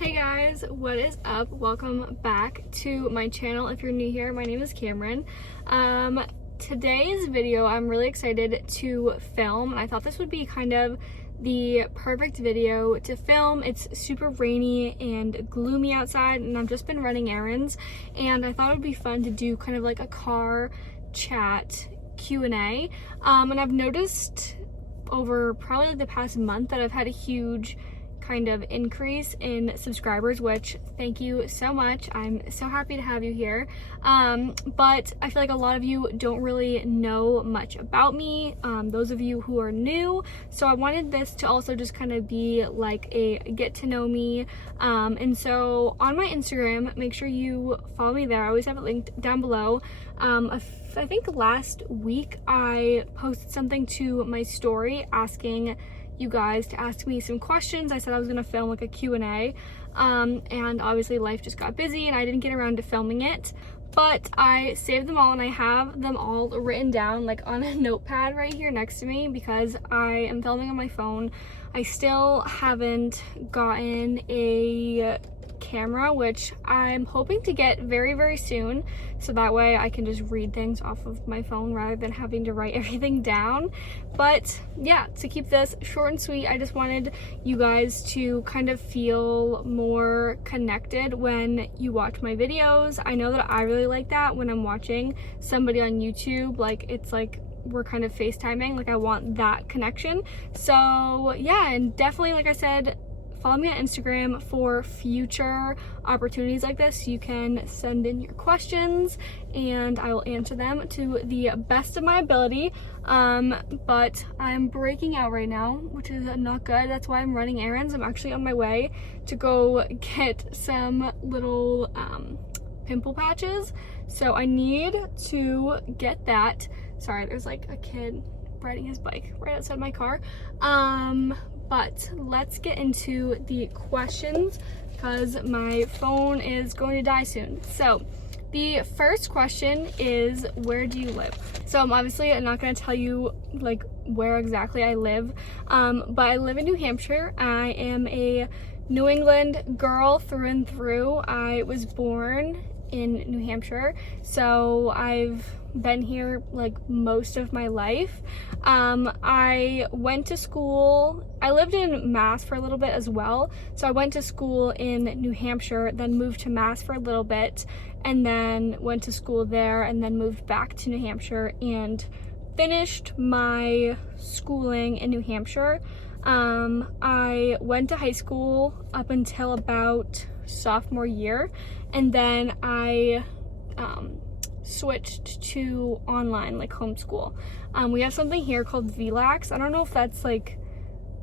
Hey guys, what is up? Welcome back to my channel. If you're new here, my name is Camryn. Today's video I'm really excited to film, and I thought this would be kind of the perfect video to film. It's super rainy and gloomy outside, and I've just been running errands, and I thought it would be fun to do kind of like a car chat Q&A. And I've noticed over probably like the past month that I've had a huge kind of increase in subscribers, which thank you so much. I'm so happy to have you here. But I feel like a lot of you don't really know much about me, those of you who are new. So I wanted this to also just kind of be like a get to know me. And so on my Instagram, make sure you follow me there. I always have it linked down below. I think last week I posted something to my story asking you guys to ask me some questions. I said I was gonna film like a Q&A, and obviously life just got busy and I didn't get around to filming it, but I saved them all and I have them all written down like on a notepad right here next to me because I am filming on my phone. I still haven't gotten a camera, which I'm hoping to get very, very soon, so that way I can just read things off of my phone rather than having to write everything down. But yeah, to keep this short and sweet, I just wanted you guys to kind of feel more connected when you watch my videos. I know that I really like that when I'm watching somebody on YouTube, like it's like we're kind of FaceTiming, like I want that connection. So yeah, and definitely, like I said, follow me on Instagram for future opportunities like this. You can send in your questions and I will answer them to the best of my ability. But I'm breaking out right now, which is not good. That's why I'm running errands. I'm actually on my way to go get some little pimple patches. So I need to get that. Sorry, there's like a kid riding his bike right outside my car. But let's get into the questions because my phone is going to die soon. So the first question is, where do you live? So I'm obviously not going to tell you like where exactly I live, but I live in New Hampshire. I am a New England girl through and through. I was born in New Hampshire, so I've been here like most of my life. I went to school, I lived in Mass for a little bit as well, so I went to school in New Hampshire, then moved to Mass for a little bit, and then went to school there, and then moved back to New Hampshire and finished my schooling in New Hampshire. I went to high school up until about sophomore year, and then I switched to online, like homeschool. We have something here called VLAX. I don't know if that's like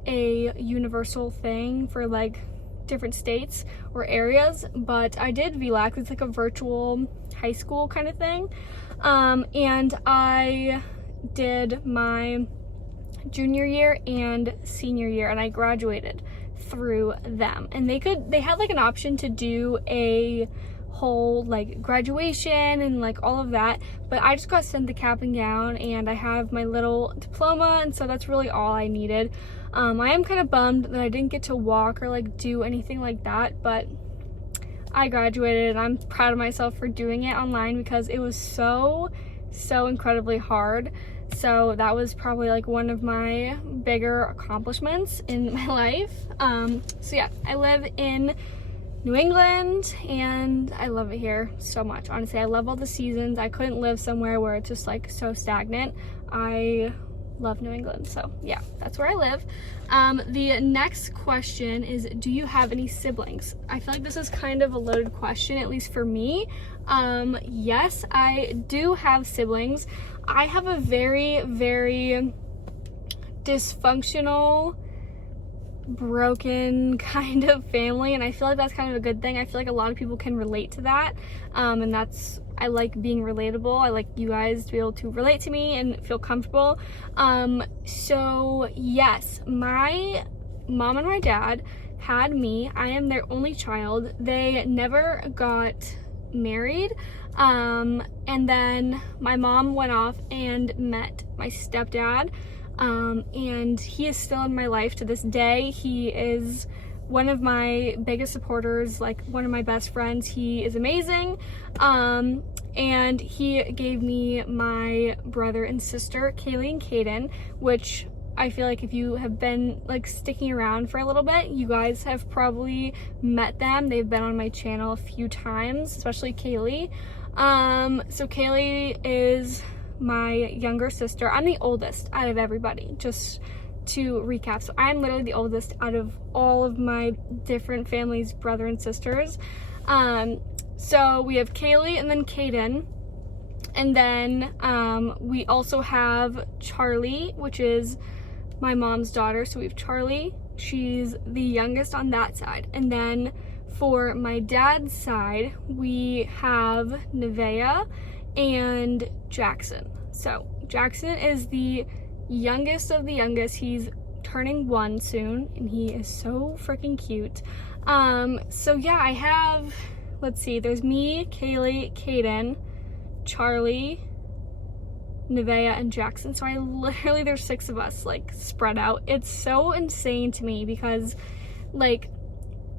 a universal thing for like different states or areas, but I did VLAX. It's like a virtual high school kind of thing. And I did my junior year and senior year, and I graduated through them. And they had like an option to do a whole like graduation and like all of that, but I just got sent the cap and gown and I have my little diploma, and so that's really all I needed. I am kind of bummed that I didn't get to walk or like do anything like that, but I graduated and I'm proud of myself for doing it online because it was so incredibly hard. So that was probably like one of my bigger accomplishments in my life. So yeah, I live in New England and I love it here so much. Honestly, I love all the seasons. I couldn't live somewhere where it's just like so stagnant. I love New England, so yeah, that's where I live. The next question is, do you have any siblings? I feel like this is kind of a loaded question, at least for me. Yes, I do have siblings. I have a very, very dysfunctional, broken kind of family, and I feel like that's kind of a good thing. I feel like a lot of people can relate to that, and I like being relatable. I like you guys to be able to relate to me and feel comfortable. So yes, my mom and my dad had me. I am their only child. They never got married, and then my mom went off and met my stepdad, and he is still in my life to this day. He is one of my biggest supporters, like one of my best friends. He is amazing. And he gave me my brother and sister, Kaylee and Kaden, which I feel like if you have been like sticking around for a little bit, you guys have probably met them. They've been on my channel a few times, especially Kaylee. So Kaylee is my younger sister. I'm the oldest out of everybody, just to recap. So I'm literally the oldest out of all of my different families, brother and sisters. So we have Kaylee and then Kaden. And then we also have Charlie, which is my mom's daughter. So we have Charlie. She's the youngest on that side. And then for my dad's side, we have Nevaeh and Jackson. So Jackson is the youngest of the youngest. He's turning 1 soon, and he is so freaking cute. So yeah, I have, let's see, there's me, Kaylee, Kaden, Charlie, Nevaeh, and Jackson. So there's 6 of us, like, spread out. It's so insane to me because, like,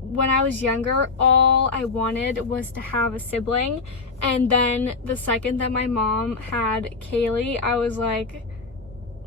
when I was younger, all I wanted was to have a sibling. And then the second that my mom had Kaylee, I was like,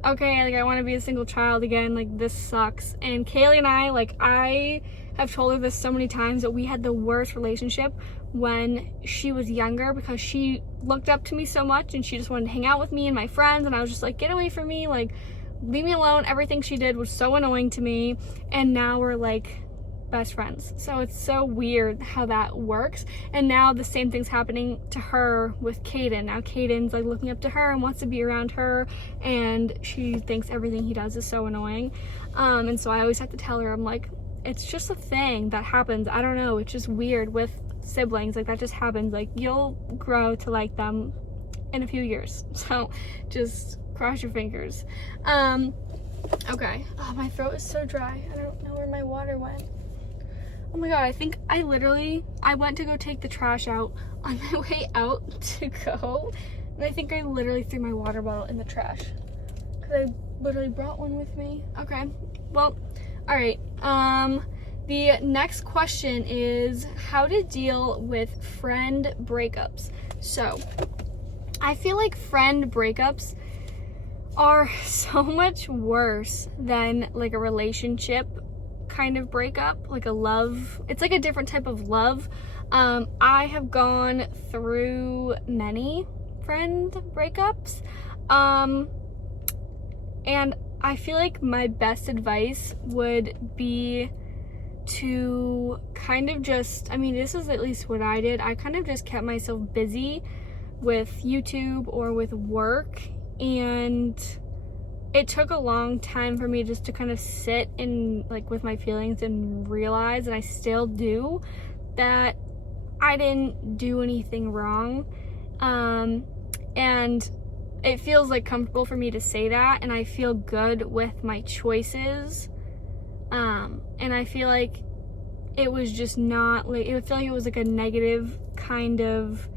okay, like, I want to be a single child again. Like, this sucks. And Kaylee and I, like, I have told her this so many times, that we had the worst relationship when she was younger, because she looked up to me so much and she just wanted to hang out with me and my friends, and I was just like, get away from me, like, leave me alone. Everything she did was so annoying to me. And now we're like best friends. So it's so weird how that works. And now the same thing's happening to her with Kaden. Now Kaden's like looking up to her and wants to be around her, and she thinks everything he does is so annoying. And so I always have to tell her, I'm like, it's just a thing that happens. I don't know, it's just weird with siblings. Like, that just happens. Like, you'll grow to like them in a few years. So just cross your fingers. Okay. Oh, my throat is so dry. I don't know where my water went. Oh my god, I think I went to go take the trash out on my way out to go, and I think I literally threw my water bottle in the trash, because I literally brought one with me. Okay, well, alright. The next question is how to deal with friend breakups. So, I feel like friend breakups are so much worse than like a relationship kind of breakup, like a love. It's like a different type of love. I have gone through many friend breakups, and I feel like my best advice would be to kind of just, I mean, this is at least what I did. I kind of just kept myself busy with YouTube or with work, and it took a long time for me just to kind of sit in, like, with my feelings and realize, and I still do, that I didn't do anything wrong. And it feels like comfortable for me to say that, and I feel good with my choices. And I feel like it was just not, like, I feel like it was like a negative kind of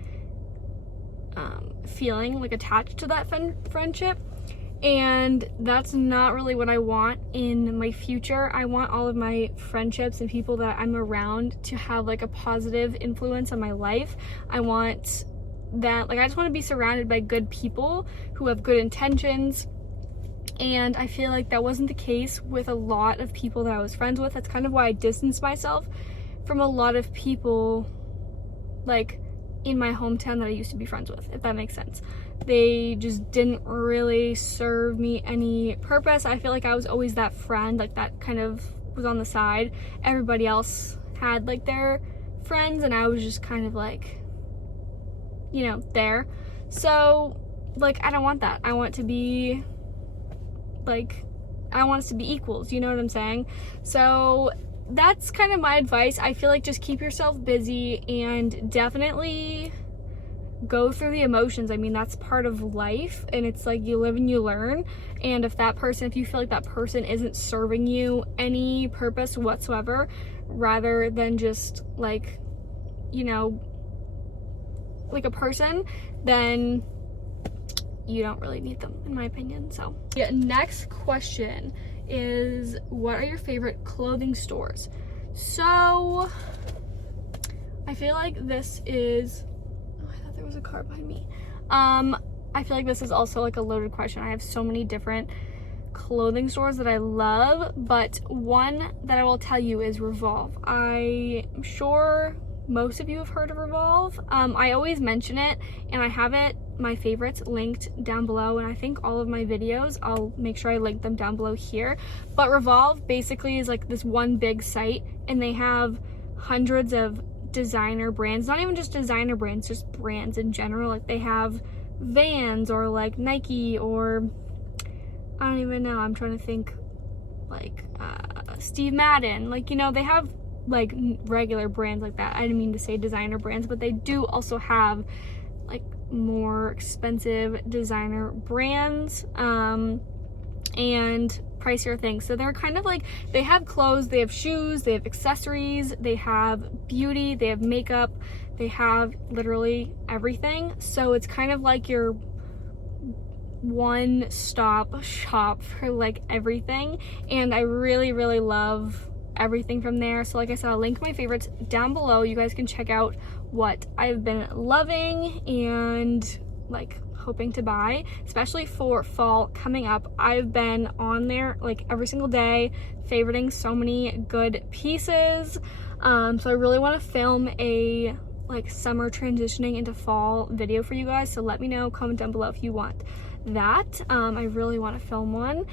feeling, like, attached to that friendship. And that's not really what I want in my future. I want all of my friendships and people that I'm around to have like a positive influence on my life. I want that, like, I just want to be surrounded by good people who have good intentions. And I feel like that wasn't the case with a lot of people that I was friends with. That's kind of why I distanced myself from a lot of people, like, in my hometown that I used to be friends with, if that makes sense. They just didn't really serve me any purpose. I feel like I was always that friend, like, that kind of was on the side. Everybody else had, like, their friends, and I was just kind of, like, you know, there. So, like, I don't want that. I want to be, like, I want us to be equals, you know what I'm saying? So that's kind of my advice. I feel like just keep yourself busy and definitely go through the emotions. I mean, that's part of life, and it's like you live and you learn. And if you feel like that person isn't serving you any purpose whatsoever, rather than just, like, you know, like a person, then you don't really need them, in my opinion. So yeah, next question is, what are your favorite clothing stores? So I feel like this is, oh, I thought there was a car behind me. I feel like this is also like a loaded question. I have so many different clothing stores that I love, but one that I will tell you is Revolve. I'm sure most of you have heard of Revolve. I always mention it, and I have it, my favorites, linked down below, and I think all of my videos, I'll make sure I link them down below here. But Revolve basically is like this one big site, and they have hundreds of designer brands, not even just designer brands, just brands in general. Like they have Vans or like Nike, or I don't even know, I'm trying to think, like Steve Madden, like, you know, they have like regular brands like that. I didn't mean to say designer brands, but they do also have like more expensive designer brands and pricier things. So they're kind of like, they have clothes, they have shoes, they have accessories, they have beauty, they have makeup, they have literally everything. So it's kind of like your one-stop shop for like everything, and I really love everything from there. So like I said, I'll link my favorites down below. You guys can check out what I've been loving and like hoping to buy, especially for fall coming up. I've been on there like every single day, favoriting so many good pieces. So I really want to film a like summer transitioning into fall video for you guys. So let me know, comment down below if you want that. I really want to film one.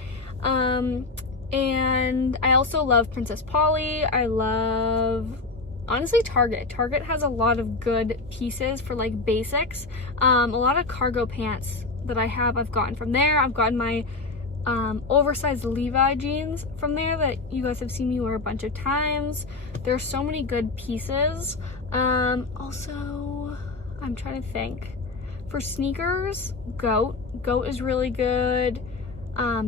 And I also love Princess Polly. I love, honestly, Target. Target has a lot of good pieces for like basics. A lot of cargo pants that I've gotten from there. I've gotten my oversized Levi jeans from there that you guys have seen me wear a bunch of times. There's so many good pieces. Also, I'm trying to think. For sneakers, Goat is really good.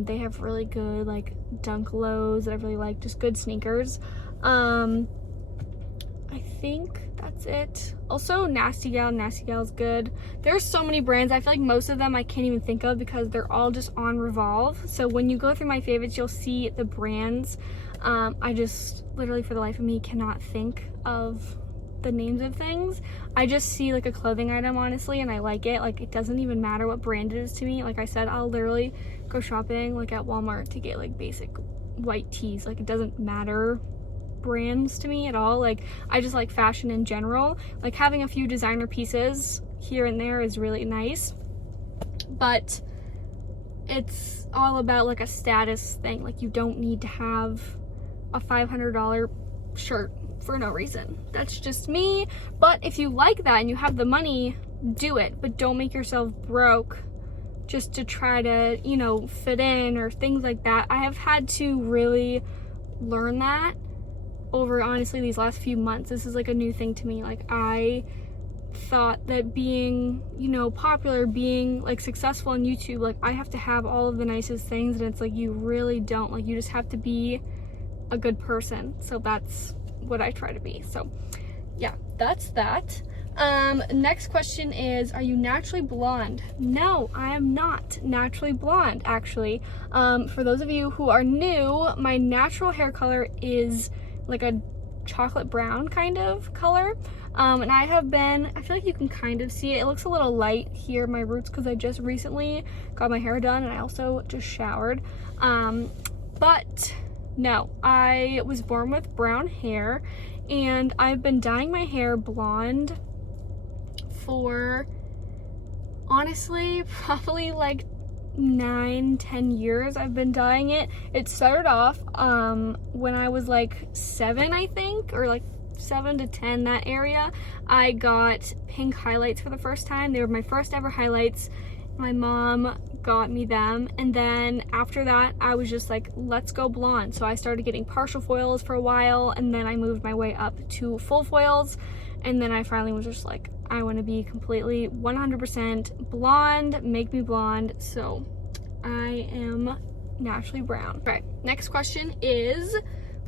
They have really good like dunk lows that I really like, just good sneakers. I think that's it. Also Nasty Gal's good. There's so many brands. I feel like most of them I can't even think of because they're all just on Revolve. So when you go through my favorites, you'll see the brands. I just literally for the life of me cannot think of the names of things. I just see like a clothing item, honestly, and I like it. Like it doesn't even matter what brand it is to me. Like I said, I'll literally go shopping like at Walmart to get like basic white tees. Like it doesn't matter brands to me at all. Like I just like fashion in general. Like having a few designer pieces here and there is really nice, but it's all about like a status thing. Like you don't need to have a $500 shirt for no reason. That's just me. But if you like that and you have the money, do it, but don't make yourself broke just to try to, you know, fit in or things like that. I have had to really learn that over honestly these last few months. This is like a new thing to me. Like I thought that being, you know, popular, being like successful on YouTube, like I have to have all of the nicest things, and it's like you really don't. Like you just have to be a good person. So that's what I try to be. So yeah, that's that. Next question is, are you naturally blonde? No, I am not naturally blonde, actually. For those of you who are new, my natural hair color is like a chocolate brown kind of color. And I feel like you can kind of see it. It looks a little light here, my roots, because I just recently got my hair done and I also just showered. But no, I was born with brown hair, and I've been dyeing my hair blonde for honestly probably like 9-10 years. I've been dyeing it. It started off when I was like 7, I think, or like 7 to 10, that area. I got pink highlights for the first time. They were my first ever highlights. My mom got me them, and then after that I was just like, let's go blonde. So I started getting partial foils for a while, and then I moved my way up to full foils, and then I finally was just like, I want to be completely 100% blonde, make me blonde. So I am naturally brown. All right, next question is,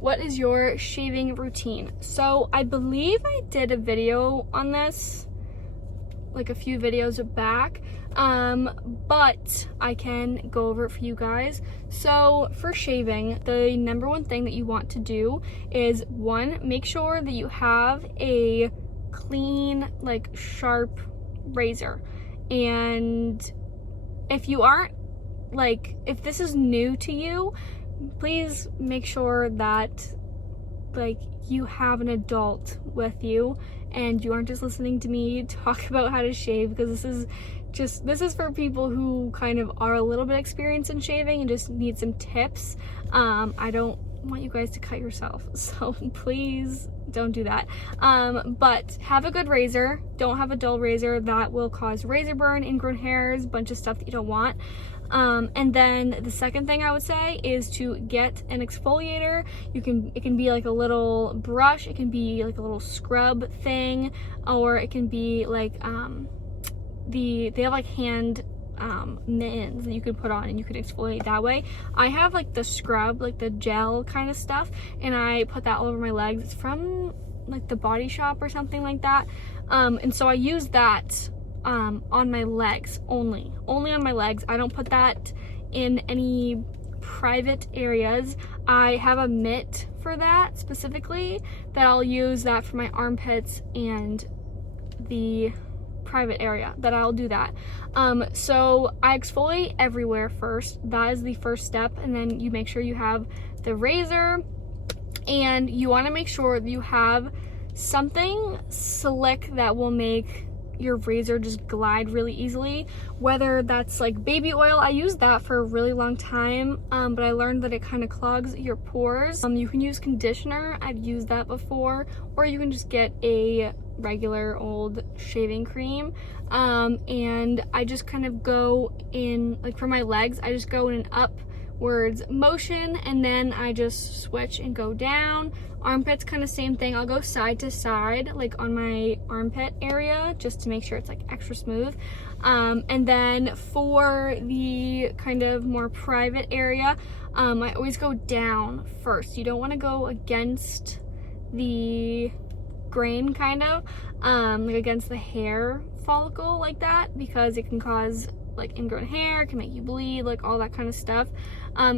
what is your shaving routine? So I believe I did a video on this like a few videos back, but I can go over it for you guys. So for shaving, the number one thing that you want to do is, one, make sure that you have a clean, like sharp razor. And if you aren't, like, if this is new to you, please make sure that like you have an adult with you and you aren't just listening to me talk about how to shave, because this is for people who kind of are a little bit experienced in shaving and just need some tips. I don't want you guys to cut yourself, so please don't do that. But have a good razor. Don't have a dull razor. That will cause razor burn, ingrown hairs, bunch of stuff that you don't want. And then the second thing I would say is to get an exfoliator. It can be like a little brush, it can be like a little scrub thing, or it can be like they have like hand mittens that you can put on and you can exfoliate that way. I have like the scrub, like the gel kind of stuff, and I put that all over my legs. It's from like the Body Shop or something like that. And so I use that on my legs only on my legs. I don't put that in any private areas. I have a mitt for that specifically, that I'll use that for my armpits and the private area, that I'll do that. So I exfoliate everywhere first. That is the first step, and then you make sure you have the razor, and you want to make sure that you have something slick that will make your razor just glide really easily, whether that's like baby oil. I used that for a really long time, but I learned that it kind of clogs your pores. You can use conditioner. I've used that before, or you can just get a regular old shaving cream. And I just kind of go in, like for my legs, I just go in an upwards motion, and then I just switch and go down. Armpits, kind of same thing. I'll go side to side, like on my armpit area, just to make sure it's like extra smooth. And then for the kind of more private area, I always go down first. You don't want to go against the grain, kind of like against the hair follicle like that, because it can cause like ingrown hair, can make you bleed, like all that kind of stuff.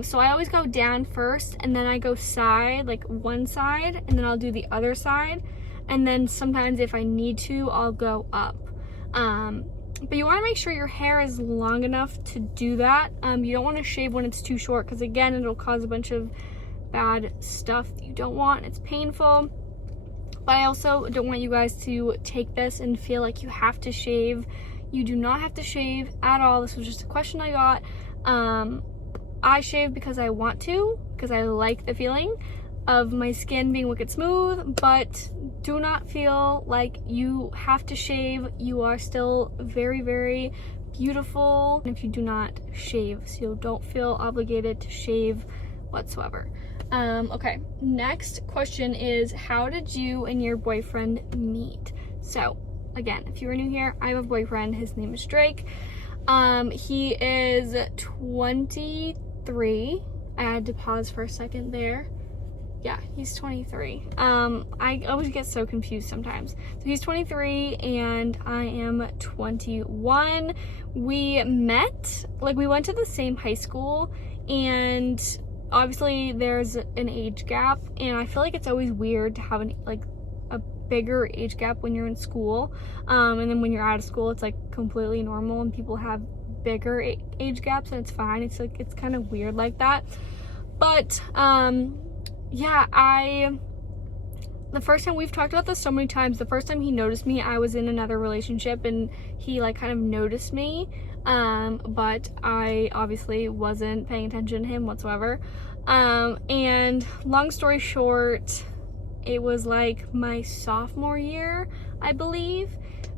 So I always go down first, and then I go side, like one side, and then I'll do the other side, and then sometimes if I need to, I'll go up. But you want to make sure your hair is long enough to do that. You don't want to shave when it's too short, because again, it'll cause a bunch of bad stuff that you don't want. It's painful. But I also don't want you guys to take this and feel like you have to shave. You do not have to shave at all. This was just a question I got. I shave because I want to, because I like the feeling of my skin being wicked smooth, but do not feel like you have to shave. You are still very, very beautiful if you do not shave, so don't feel obligated to shave whatsoever. Okay, next question is, how did you and your boyfriend meet? So again, if you are new here, I have a boyfriend. His name is Drake. He is 23. I had to pause for a second there. Yeah, he's 23. I always get so confused sometimes. So he's 23 and I am 21. We met, like we went to the same high school, and obviously there's an age gap, and I feel like it's always weird to have a bigger age gap when you're in school, and then when you're out of school it's like completely normal and people have bigger age gaps, and it's fine. It's like, it's kind of weird like that. But yeah, the first time, we've talked about this so many times, the first time he noticed me, I was in another relationship and he like kind of noticed me, but I obviously wasn't paying attention to him whatsoever. And long story short, it was like my sophomore year, I believe.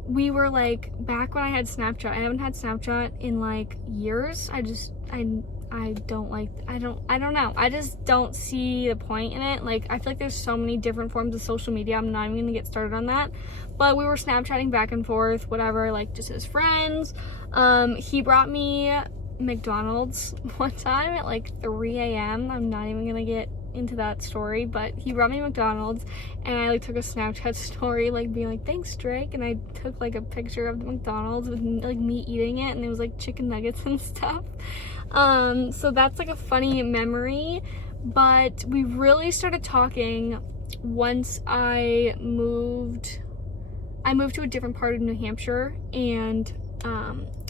We were like, back when I had Snapchat. I haven't had Snapchat in like years. I don't know. I just don't see the point in it. Like, I feel like there's so many different forms of social media. I'm not even gonna get started on that. But we were Snapchatting back and forth, whatever, like just as friends. He brought me McDonald's one time at like 3 a.m. I'm not even gonna get into that story, but he brought me McDonald's, and I like took a Snapchat story like being like, thanks Drake, and I took like a picture of the McDonald's with like me eating it, and it was like chicken nuggets and stuff. So that's like a funny memory. But we really started talking once I moved to a different part of New Hampshire, and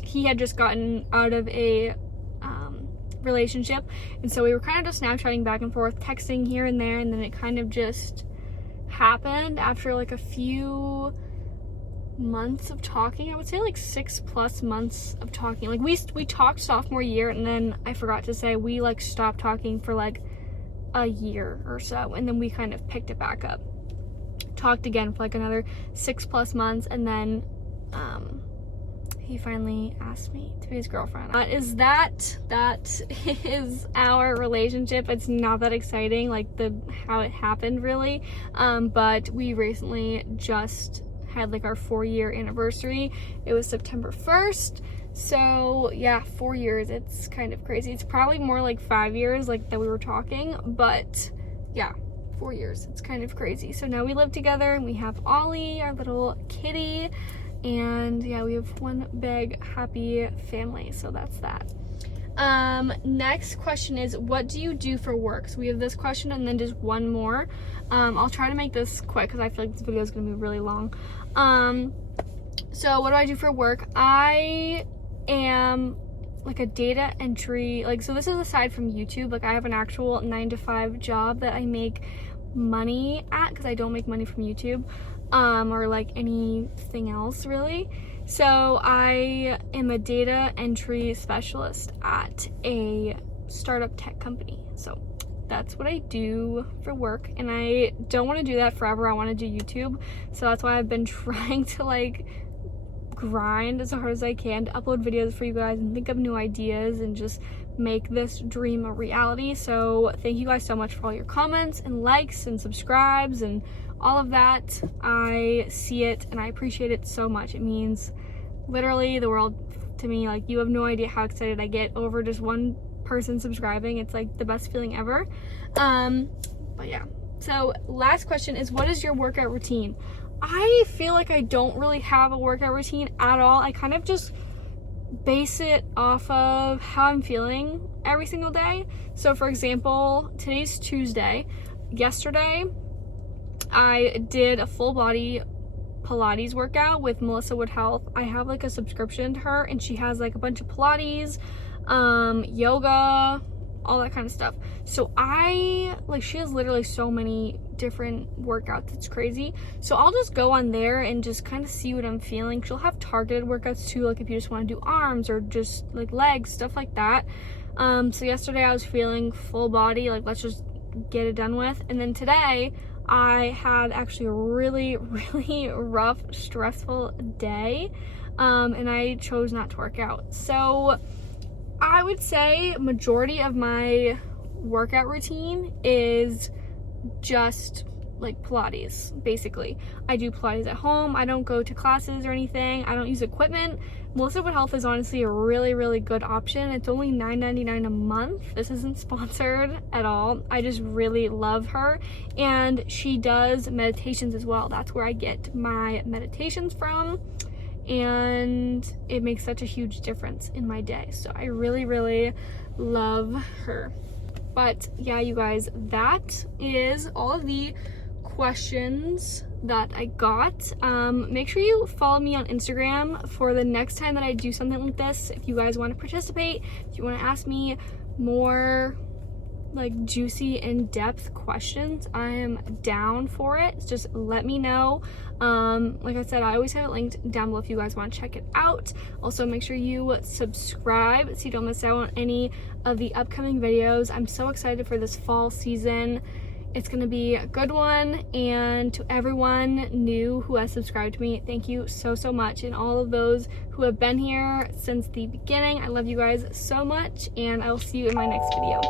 he had just gotten out of a relationship, and so we were kind of just Snapchatting back and forth, texting here and there, and then it kind of just happened after like a few months of talking. I would say like 6+ months of talking. Like we talked sophomore year, and then I forgot to say we like stopped talking for like a year or so, and then we kind of picked it back up, talked again for like another 6+ months, and then he finally asked me to be his girlfriend. That is our relationship. It's not that exciting, like how it happened really, but we recently just had like our 4-year anniversary. It was September 1st. So yeah, 4 years. It's kind of crazy. It's probably more like 5 years like that we were talking, but yeah, 4 years. It's kind of crazy. So now we live together, and we have Ollie, our little kitty, and yeah, we have one big happy family. So that's that. Next question is, what do you do for work? So we have this question and then just one more. I'll try to make this quick because I feel like this video is gonna be really long. So what do I do for work? I am like a data entry, like, so this is aside from YouTube. Like I have an actual 9-to-5 job that I make money at, because I don't make money from YouTube or like anything else really. So I am a data entry specialist at a startup tech company. So that's what I do for work, and I don't want to do that forever. I want to do YouTube, so that's why I've been trying to like grind as hard as I can to upload videos for you guys and think of new ideas and just make this dream a reality. So thank you guys so much for all your comments and likes and subscribes and all of that. I see it and I appreciate it so much. It means literally the world to me. Like, you have no idea how excited I get over just one person subscribing. It's like the best feeling ever. But yeah, so last question is, what is your workout routine? I feel like I don't really have a workout routine at all. I kind of just base it off of how I'm feeling every single day. So for example, today's Tuesday. Yesterday I did a full body Pilates workout with Melissa Wood Health. I have like a subscription to her, and she has like a bunch of Pilates, yoga, all that kind of stuff. So she has literally so many different workouts. It's crazy. So I'll just go on there and just kind of see what I'm feeling. She'll have targeted workouts too, like if you just want to do arms or just like legs, stuff like that. So yesterday I was feeling full body, like let's just get it done with. And then today I had actually a really, really rough, stressful day, and I chose not to work out. So I would say majority of my workout routine is just like Pilates, basically. I do Pilates at home. I don't go to classes or anything. I don't use equipment. Melissa Wood Health is honestly a really, really good option. It's only $9.99 a month. This isn't sponsored at all. I just really love her. And she does meditations as well. That's where I get my meditations from. And it makes such a huge difference in my day. So I really, really love her. But yeah, you guys, that is all of the questions that I got. Make sure you follow me on Instagram for the next time that I do something like this. If you guys want to participate, if you want to ask me more like juicy, in-depth questions, I am down for it. Just let me know. Like I said, I always have it linked down below if you guys want to check it out. Also, make sure you subscribe so you don't miss out on any of the upcoming videos. I'm so excited for this fall season. It's gonna be a good one, and to everyone new who has subscribed to me, thank you so, so much. And all of those who have been here since the beginning, I love you guys so much, and I will see you in my next video.